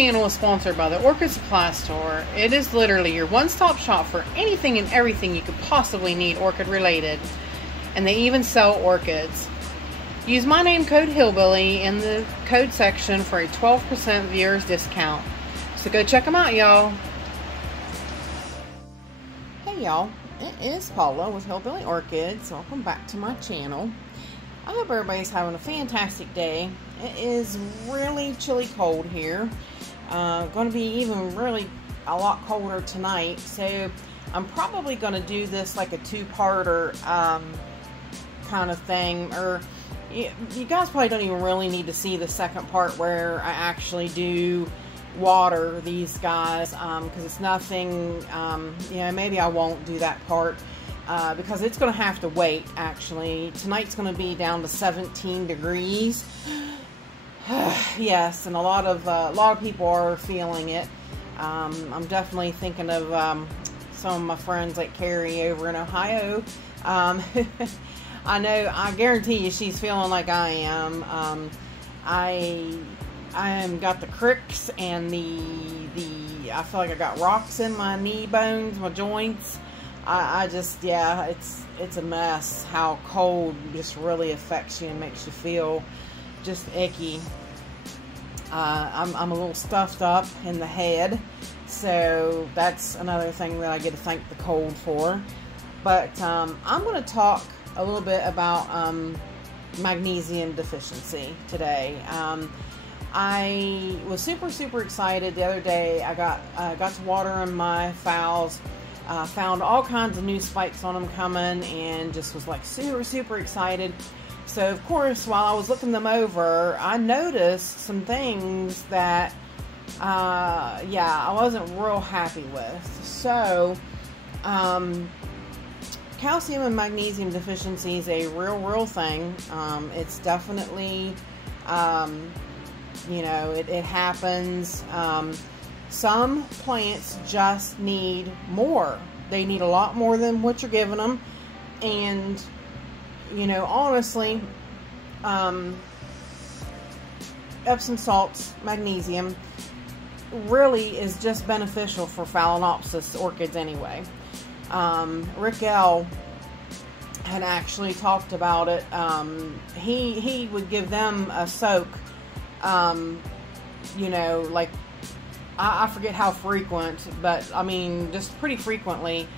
channel is sponsored by the Orchid Supply Store. It is literally your one-stop shop for anything and everything you could possibly need orchid related. And they even sell orchids. Use my name code Hillbilly in the code section for a 12% viewers discount. So go check them out, y'all. Hey y'all, it is Paula with Hillbilly Orchids. Welcome back to my channel. I hope everybody's having a fantastic day. It is really chilly cold here. Going to be even really a lot colder tonight. So I'm probably going to do this like a two-parter kind of thing. Or you guys probably don't even really need to see the second part where I actually do water these guys, because it's nothing, you know, maybe I won't do that part because it's going to have to wait. Actually, tonight's going to be down to 17 degrees. Yes, and a lot of people are feeling it. I'm definitely thinking of some of my friends like Carrie over in Ohio. I know, I guarantee you she's feeling like I am. I am got the cricks and I feel like I got rocks in my knee bones, my joints. I just, yeah, it's a mess how cold just really affects you and makes you feel just icky. I'm a little stuffed up in the head, so that's another thing that I get to thank the cold for. But I'm going to talk a little bit about magnesium deficiency today. I was super excited the other day. I got to watering my phals. Found all kinds of new spikes on them coming, and just was like super excited. So of course, while I was looking them over, I noticed some things that yeah, I wasn't real happy with. So calcium and magnesium deficiency is a real thing. It's definitely, you know, it happens. Some plants just need more. They need a lot more than what you're giving them. And, you know, honestly, Epsom salts, magnesium, really is just beneficial for Phalaenopsis orchids anyway. Rick L had actually talked about it. He would give them a soak, you know, like, I forget how frequent, but I mean just pretty frequently,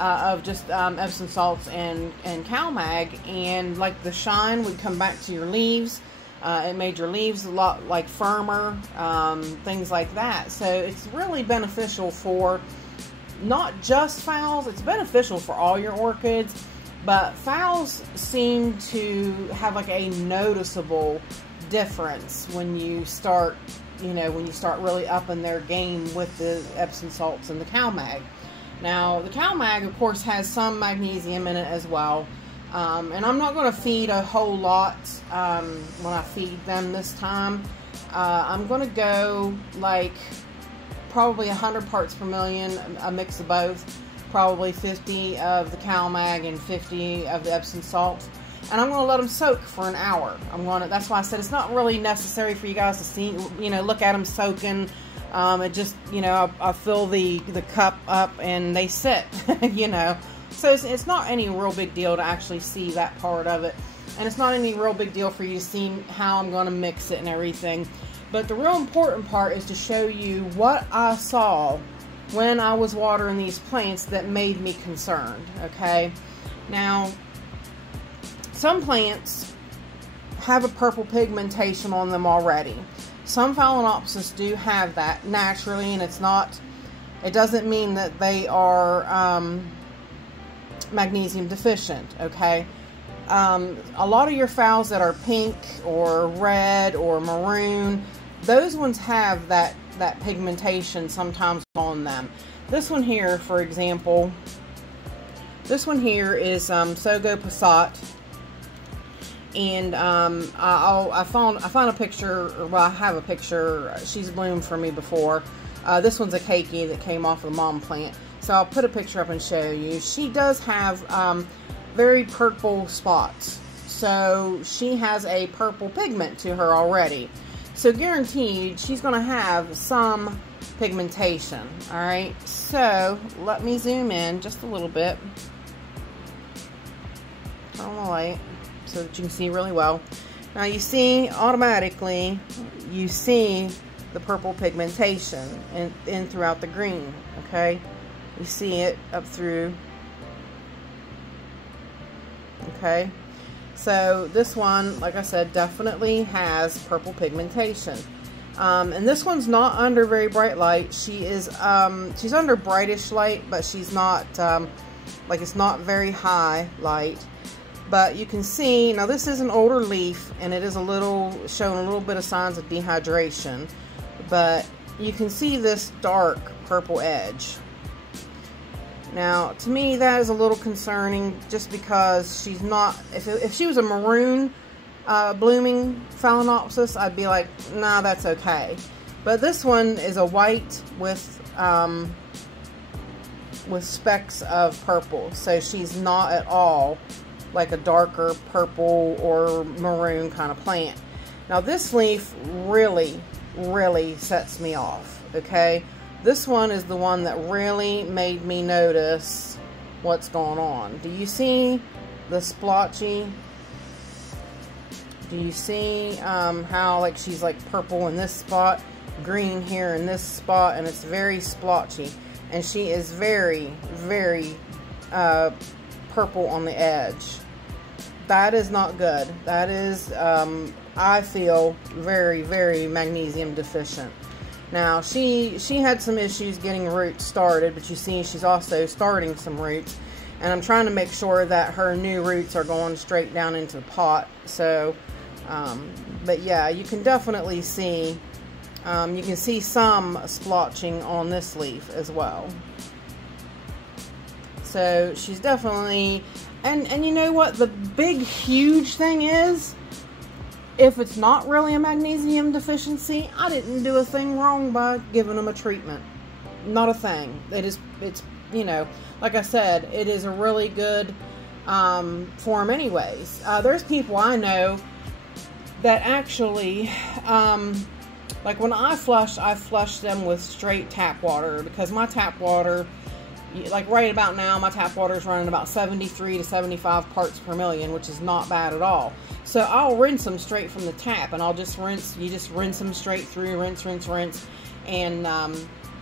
of just Epsom salts and CalMag, and like the shine would come back to your leaves. It made your leaves a lot like firmer, things like that. So it's really beneficial for not just phals, it's beneficial for all your orchids, but phals seem to have like a noticeable difference when you start, you know, when you start really upping their game with the Epsom salts and the CalMag. Now, the CalMag, of course, has some magnesium in it as well. And I'm not going to feed a whole lot when I feed them this time. I'm going to go like probably 100 parts per million, a mix of both. Probably 50 of the CalMag and 50 of the Epsom salts. And I'm going to let them soak for an hour. That's why I said it's not really necessary for you guys to see, you know, look at them soaking. It just, you know, I fill the cup up and they sit, you know. So it's not any real big deal to actually see that part of it. And it's not any real big deal for you to see how I'm going to mix it and everything. But the real important part is to show you what I saw when I was watering these plants that made me concerned, okay? Now, some plants have a purple pigmentation on them already. Some Phalaenopsis do have that naturally, and it doesn't mean that they are magnesium deficient, okay? A lot of your phals that are pink or red or maroon, those ones have that pigmentation sometimes on them. This one here, for example, this one here is Sogo Passat. And I found a picture, well, I have a picture. She's bloomed for me before. This one's a keiki that came off of the mom plant. So I'll put a picture up and show you. She does have very purple spots. So she has a purple pigment to her already. So guaranteed, she's going to have some pigmentation. All right, so let me zoom in just a little bit. Turn on the light so that you can see really well. Now you see, automatically, you see the purple pigmentation in throughout the green, okay? You see it up through, okay? So this one, like I said, definitely has purple pigmentation. And this one's not under very bright light. She's under brightish light, but she's not, like, it's not very high light. But you can see, now this is an older leaf, and it is showing a little bit of signs of dehydration. But you can see this dark purple edge. Now, to me, that is a little concerning, just because she's not, if she was a maroon blooming Phalaenopsis, I'd be like, nah, that's okay. But this one is a white with specks of purple, so she's not at all like a darker purple or maroon kind of plant. Now this leaf really sets me off, okay? This one is the one that really made me notice what's going on. Do you see the splotchy? Do you see how, like, she's like purple in this spot, green here in this spot, and it's very splotchy. And she is very purple on the edge. That is not good. That is, I feel, very magnesium deficient. Now, she had some issues getting roots started, but you see she's also starting some roots. And I'm trying to make sure that her new roots are going straight down into the pot. So, but yeah, you can definitely see, you can see some splotching on this leaf as well. So she's definitely, and you know what, the big huge thing is, if it's not really a magnesium deficiency, I didn't do a thing wrong by giving them a treatment. Not a thing. It's, you know, like I said, it is a really good form anyways. There's people I know that actually, like when I flush them with straight tap water, because my tap water, like right about now, my tap water is running about 73 to 75 parts per million, which is not bad at all. So I'll rinse them straight from the tap, and I'll just rinse, you just rinse them straight through, rinse, and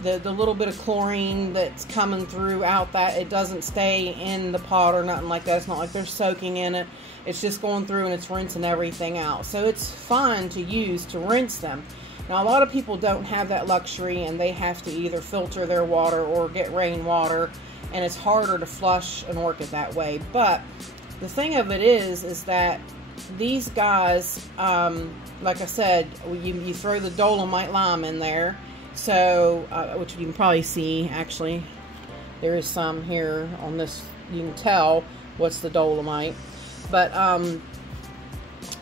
the little bit of chlorine that's coming through out, that it doesn't stay in the pot or nothing like that. It's not like they're soaking in it. It's just going through and it's rinsing everything out. So it's fine to use to rinse them. Now, a lot of people don't have that luxury, and they have to either filter their water or get rainwater, and it's harder to flush an orchid that way. But the thing of it is that these guys, like I said, you throw the dolomite lime in there, so which you can probably see, actually, there is some here on this, you can tell what's the dolomite, but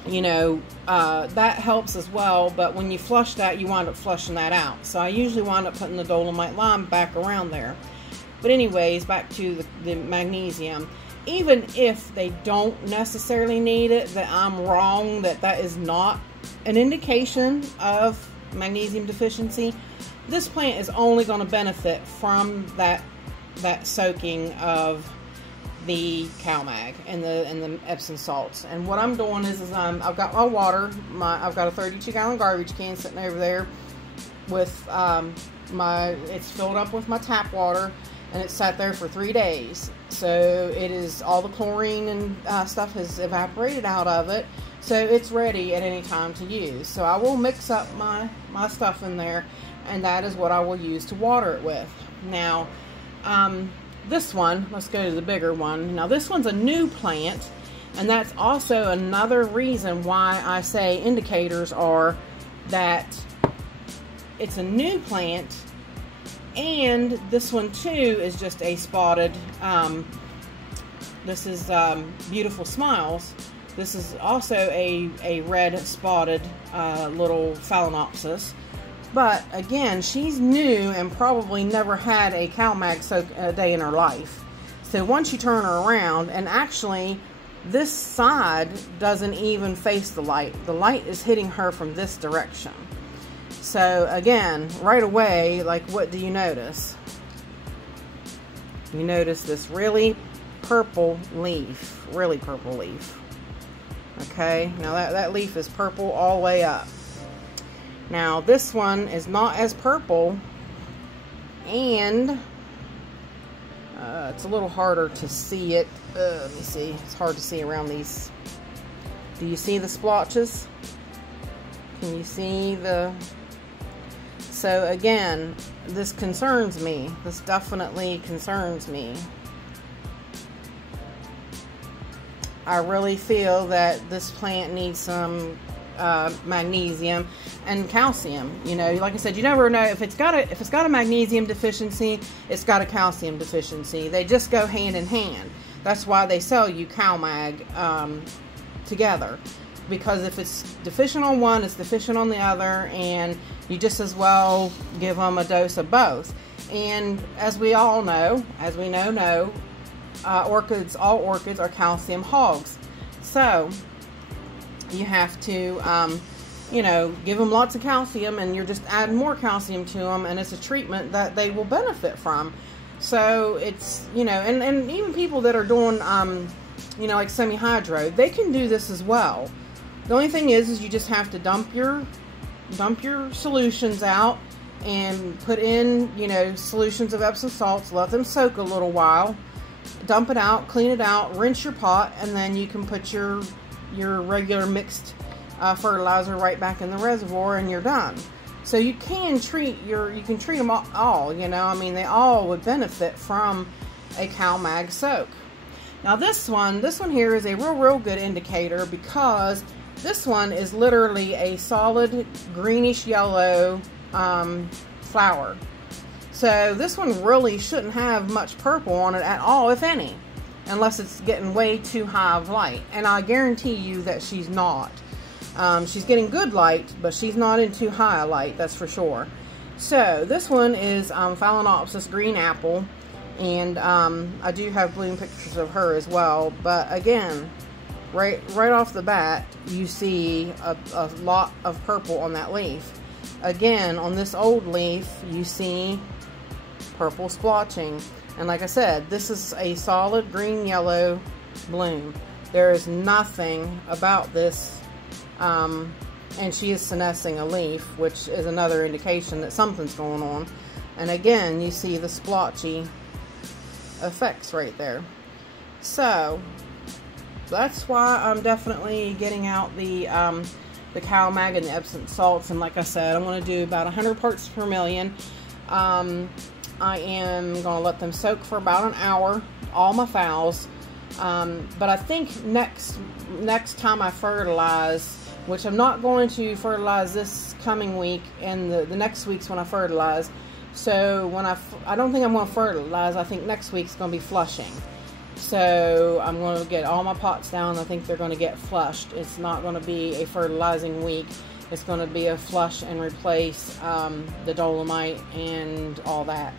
you know, that helps as well. But when you flush that, you wind up flushing that out. So I usually wind up putting the dolomite lime back around there. But anyways, back to the magnesium. Even if they don't necessarily need it, that I'm wrong, that is not an indication of magnesium deficiency, this plant is only going to benefit from that soaking of the CalMag and the Epsom salts. And what I'm doing is I've got my water, I've got a 32-gallon garbage can sitting over there with it's filled up with my tap water, and it's sat there for 3 days. So it is, all the chlorine and stuff has evaporated out of it, so it's ready at any time to use. So I will mix up my stuff in there, and that is what I will use to water it with. Now, this one, let's go to the bigger one. Now this one's a new plant, and that's also another reason why I say indicators are that it's a new plant. And this one too is just a spotted, this is Beautiful Smiles. This is also a red spotted little Phalaenopsis. But again, she's new and probably never had a CalMag soak a day in her life. So once you turn her around, and actually this side doesn't even face the light. The light is hitting her from this direction. So again, right away, like, what do you notice? You notice this really purple leaf, really purple leaf. Okay, now that leaf is purple all the way up. Now this one is not as purple, and it's a little harder to see it. Let me see, it's hard to see around these. Do you see the splotches? Can you see the... So again, this concerns me. This definitely concerns me. I really feel that this plant needs some magnesium and calcium. You know, like I said, you never know if it's got a magnesium deficiency, it's got a calcium deficiency. They just go hand in hand. That's why they sell you CalMag together. Because if it's deficient on one, it's deficient on the other, and you just as well give them a dose of both. And as we all know, orchids, all orchids are calcium hogs. So you have to, you know, give them lots of calcium, and you're just adding more calcium to them, and it's a treatment that they will benefit from. So it's, you know, and even people that are doing, you know, like semi-hydro, they can do this as well. The only thing is you just have to dump your solutions out and put in, you know, solutions of Epsom salts, let them soak a little while, dump it out, clean it out, rinse your pot, and then you can put your regular mixed fertilizer right back in the reservoir, and you're done. So you can treat them all, you know, I mean, they all would benefit from a CalMag soak. Now this one here is a real good indicator, because this one is literally a solid greenish yellow flower. So this one really shouldn't have much purple on it at all, if any, unless it's getting way too high of light. And I guarantee you that she's not. She's getting good light, but she's not in too high a light, that's for sure. So this one is Phalaenopsis green apple, and I do have bloom pictures of her as well. But again, right off the bat, you see a lot of purple on that leaf. Again, on this old leaf, you see purple splotching. And like I said, this is a solid green-yellow bloom. There is nothing about this, and she is senescing a leaf, which is another indication that something's going on. And again, you see the splotchy effects right there. So that's why I'm definitely getting out the CalMag and the Epsom salts. And like I said, I'm going to do about 100 parts per million. I am going to let them soak for about an hour, all my phals. But I think next time I fertilize, which I'm not going to fertilize this coming week, and the next week's when I fertilize. So when I don't think I'm going to fertilize. I think next week's going to be flushing. So I'm going to get all my pots down. I think they're going to get flushed. It's not going to be a fertilizing week. It's going to be a flush and replace the dolomite and all that.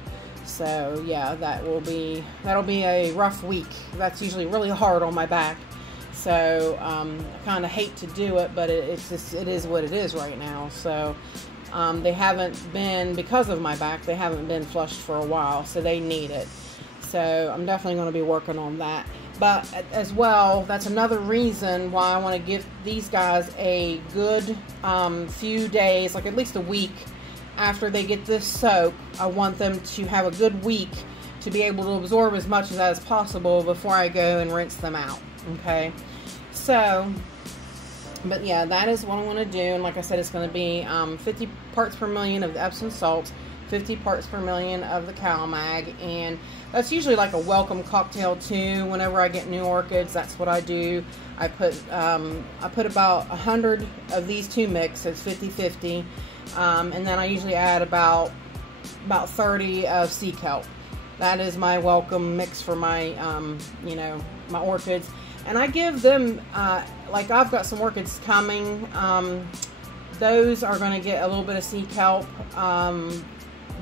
So yeah, that'll be a rough week. That's usually really hard on my back. So I kind of hate to do it, but it is what it is right now. So they haven't been, because of my back, they haven't been flushed for a while, so they need it. So I'm definitely going to be working on that. But as well, that's another reason why I want to give these guys a good few days, like at least a week after they get this soak. I want them to have a good week to be able to absorb as much of that as possible before I go and rinse them out. Okay, so, but yeah, that is what I'm going to do. And like I said, it's going to be 50 parts per million of the Epsom salts, 50 parts per million of the CalMag, and that's usually like a welcome cocktail too. Whenever I get new orchids, that's what I do. I put about 100 of these two mix, so it's 50-50, and then I usually add about 30 of sea kelp. That is my welcome mix for my you know, my orchids. And I give them like I've got some orchids coming. Those are going to get a little bit of sea kelp.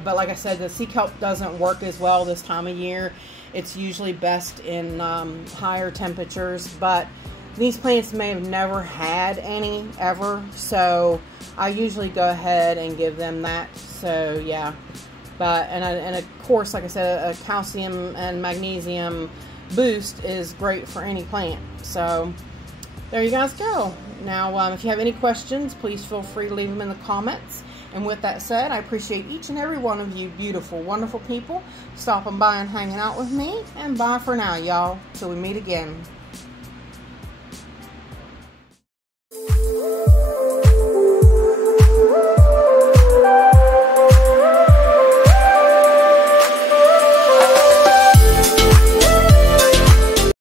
But like I said, the sea kelp doesn't work as well this time of year. It's usually best in higher temperatures. But These plants may have never had any ever, so I usually go ahead and give them that. So yeah, but and of course, like I said, a calcium and magnesium boost is great for any plant. So there you guys go. Now, if you have any questions, please feel free to leave them in the comments. And with that said, I appreciate each and every one of you beautiful, wonderful people stopping by and hanging out with me. And bye for now, y'all. Till we meet again.